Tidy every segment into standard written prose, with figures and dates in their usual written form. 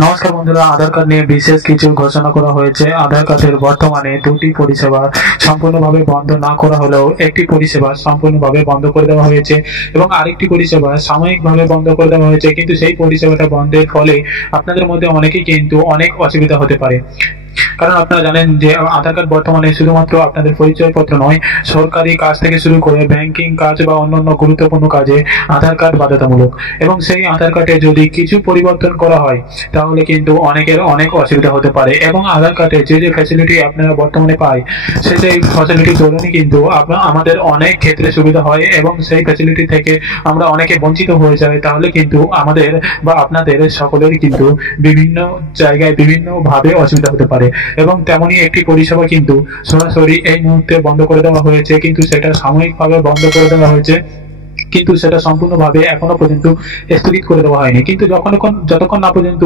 নমস্কার বন্ধুরা, আধার কার্ড নিয়ে বিশেষ কিছু ঘোষণা করা হয়েছে। আধার কার্ডের বর্তমানে দুটি পরিষেবা সম্পূর্ণভাবে বন্ধ না করা হলেও একটি পরিষেবা সম্পূর্ণভাবে বন্ধ করে দেওয়া হয়েছে এবং আরেকটি পরিষেবা সাময়িকভাবে বন্ধ করে দেওয়া হয়েছে। কিন্তু সেই পরিষেবাটা বন্ধের ফলে আপনাদের মধ্যে অনেকেই কিন্তু অনেক অসুবিধা হতে পারে। কারণ আপনারা জানেন যে আধার কার্ড বর্তমানে শুধুমাত্র আপনাদের পরিচয়পত্র নয়, সরকারি কাজ থেকে শুরু করে ব্যাংকিং কাজ বা অন্যান্য গুরুত্বপূর্ণ কাজে আধার কার্ড বাধ্যতামূলক। এবং সেই আধার কার্ডে যদি কিছু পরিবর্তন করা হয় তাহলে কিন্তু অনেকের অনেক অসুবিধা হতে পারে। এবং আধার কার্ডে যে যে ফ্যাসিলিটি আপনারা বর্তমানে পায় সেই ফ্যাসিলিটির দরুনই কিন্তু আমাদের অনেক ক্ষেত্রে সুবিধা হয় এবং সেই ফ্যাসিলিটি থেকে আমরা অনেকে বঞ্চিত হয়ে যাই। তাহলে কিন্তু আমাদের বা আপনাদের সকলেরই কিন্তু বিভিন্ন জায়গায় বিভিন্ন ভাবে অসুবিধা হতে পারে। এবং তেমনি একটি পরিষেবা কিন্তু সরাসরি এই মুহূর্তে বন্ধ করে দেওয়া হয়েছে, কিন্তু সেটা সাময়িকভাবে বন্ধ করে দেওয়া হয়েছে, কিন্তু সেটা সম্পূর্ণভাবে এখনো পর্যন্ত স্থগিত করে দেওয়া হয়নি। কিন্তু যতক্ষণ না পর্যন্ত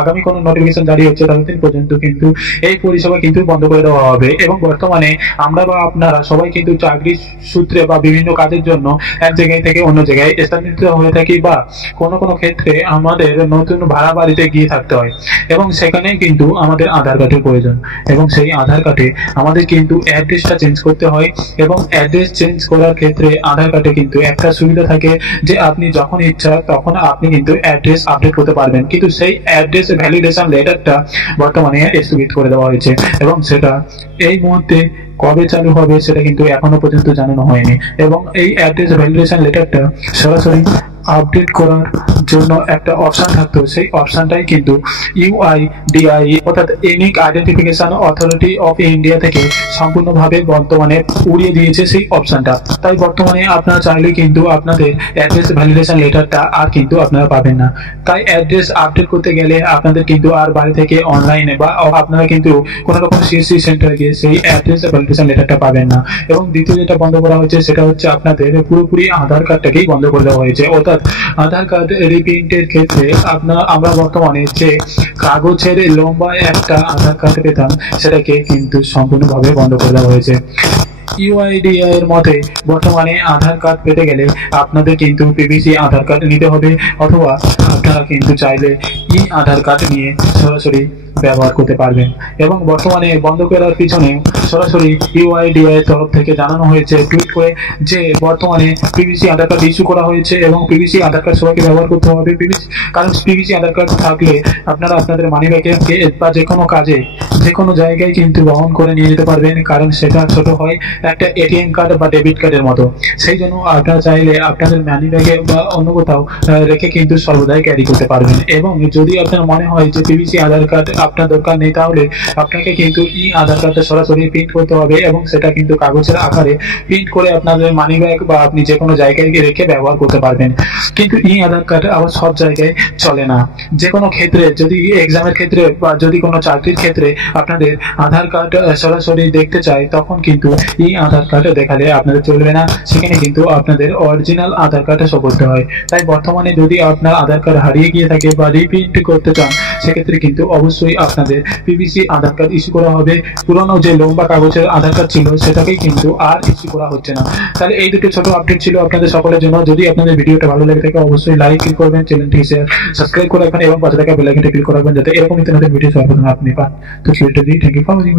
আগামী কোনো নোটিফিকেশন জারি হচ্ছে ততদিন পর্যন্ত কিন্তু এই পরিষেবা কিন্তু বন্ধ করে দেওয়া হবে। এবং বর্তমানে আমরা বা আপনারা সবাই কিন্তু চাকরি সূত্রে বা বিভিন্ন কাজের জন্য এক জায়গায় থেকে অন্য জায়গায় স্থানান্তরিত হয়ে থাকি, বা কোনো ক্ষেত্রে আমাদের নতুন ভাড়া বাড়িতে গিয়ে থাকতে হয় এবং সেখানে কিন্তু আমাদের আধার কার্ডের প্রয়োজন। এবং সেই আধার কার্ডে আমাদের কিন্তু অ্যাড্রেসটা চেঞ্জ করতে হয় এবং অ্যাড্রেস চেঞ্জ করার ক্ষেত্রে আধার কার্ডে কিন্তু একটা সুবিধা থাকে যে আপনি যখন ইচ্ছা তখন আপনি কিন্তু অ্যাড্রেস আপডেট করতে পারবেন। কিন্তু সেই অ্যাড্রেস ভ্যালিডেশন লেটারটা বর্তমানে স্থগিত করে দেওয়া হয়েছে এবং সেটা এই মুহূর্তে কবে চালু হবে সেটা কিন্তু এখনো পর্যন্ত জানানো হয়নি। এবং এই অ্যাড্রেস ভ্যালিডেশন লেটারটা সরাসরি আপডেট করার জন্য একটা অপশন থাকতো, সেই অপশনটাই কিন্তু ইউআইডিআই অর্থাৎ unique identification authority of India থেকে সম্পূর্ণভাবে বর্তমানে উড়িয়ে দিয়েছে সেই অপশনটা। তাই বর্তমানে আপনারা চাইলে কিন্তু আপনাদের অ্যাড্রেস ভ্যালিডেশন লেটারটা আর কিন্তু আপনারা পাবেন না। তাই অ্যাড্রেস আপডেট করতে গেলে আপনাদের কিন্তু আর বাড়ি থেকে অনলাইনে বা আপনারা কিন্তু কোনো রকম সিএসসি সেন্টারে গিয়ে সেই অ্যাড্রেস ভ্যালিডেশন লেটারটা পাবেন না। এবং দ্বিতীয় যেটা বন্ধ করা হয়েছে সেটা হচ্ছে আপনাদের পুরোপুরি আধার কার্ডটাকেই বন্ধ করে দেওয়া হয়েছে। অর্থাৎ আধার কার্ড রিপ্রিন্টের ক্ষেত্রে আমরা বর্তমানে যে কাগজের লম্বা একটা আধার কার্ড পেতাম সেটাকে কিন্তু সম্পূর্ণভাবে বন্ধ করে দেওয়া হয়েছে। ইউআইডিআই এর মতে বর্তমানে আধার কার্ড পেতে গেলে আপনাদের কিন্তু পিভিসি আধার কার্ড নিতে হবে, অথবা আপনারা কিন্তু চাইলে ই আধার কার্ড নিয়ে সরাসরি ব্যবহার করতে পারবেন। এবং বর্তমানে বন্ধ করার পিছনে সরাসরি ইউআইডিআই তরফ থেকে জানানো হয়েছে টুইট করে যে বর্তমানে পিভিসি আধার কার্ড ইস্যু করা হয়েছে এবং পিভিসি আধার কার্ড সবাইকে ব্যবহার করতে হবে। কারণ পিভিসি আধার কার্ড থাকলে আপনারা আপনাদের মানি ব্যাগে বা যে কোনো কাজে যে কোনো জায়গায় কিন্তু বহন করে নিয়ে যেতে পারবেন, কারণ সেটা ছোট হয় একটা এটিএম কার্ড বা ডেবিট কার্ডের মতো। সেই জন্য আপনারা চাইলে আপনাদের মানি ব্যাগে বা অন্য কোথাও রেখে কিন্তু সর্বদাই ক্যারি করতে পারবেন। এবং যদি আপনার মনে হয় যে পিভিসি আধার কার্ড আপনার দরকার নেই তাহলে আপনাকে কিন্তু ই আধার কার্ডটা সরাসরি প্রিন্ট করতে হবে এবং সেটা কিন্তু কাগজের আকারে প্রিন্ট করে আপনাদের মানি ব্যাগ বা আপনি যে কোনো জায়গায় রেখে ব্যবহার করতে পারবেন। কিন্তু ই আধার কার্ড আবার সব জায়গায় চলে না। যে কোনো ক্ষেত্রে, যদি এক্সামের ক্ষেত্রে বা যদি কোনো চাকরির ক্ষেত্রে আপনাদের আধার কার্ড সরাসরি দেখতে চাই তখন কিন্তু ই আধার কার্ড দেখালে আপনাদের চলবে না, সেখানে কিন্তু আপনাদের অরিজিনাল আধার কার্ড শো করতে হয়। তাই বর্তমানে যদি আপনার আধার কার্ড হারিয়ে গিয়ে থাকে বা রিপ্রিন্ট করতে চান সেক্ষেত্রে কিন্তু অবশ্যই আপনাদের পিভিসি আধার কার্ড ইস্যু করা হবে। পুরনো যে লম্বা কাগজের আধার কার্ড ছিল সেটাকেই কিন্তু আর ইস্যু করা হচ্ছে না। তাহলে এই দুটো ছোট আপডেট ছিল আপনাদের সকলের জন্য। যদি আপনাদের ভিডিওটা ভালো লেগে থাকে অবশ্যই লাইক ক্লিক করবেন, চ্যানেলটি সাবস্ক্রাইব করে রাখবেন এবং পাশে থাকা বেল আইকনটি ক্লিক করে রাখবেন যাতে এরকম নতুন ভিডিও সর্বপ্রথম আপনি পান। তো থ্যাংক ইউ ফর ওয়াচিং।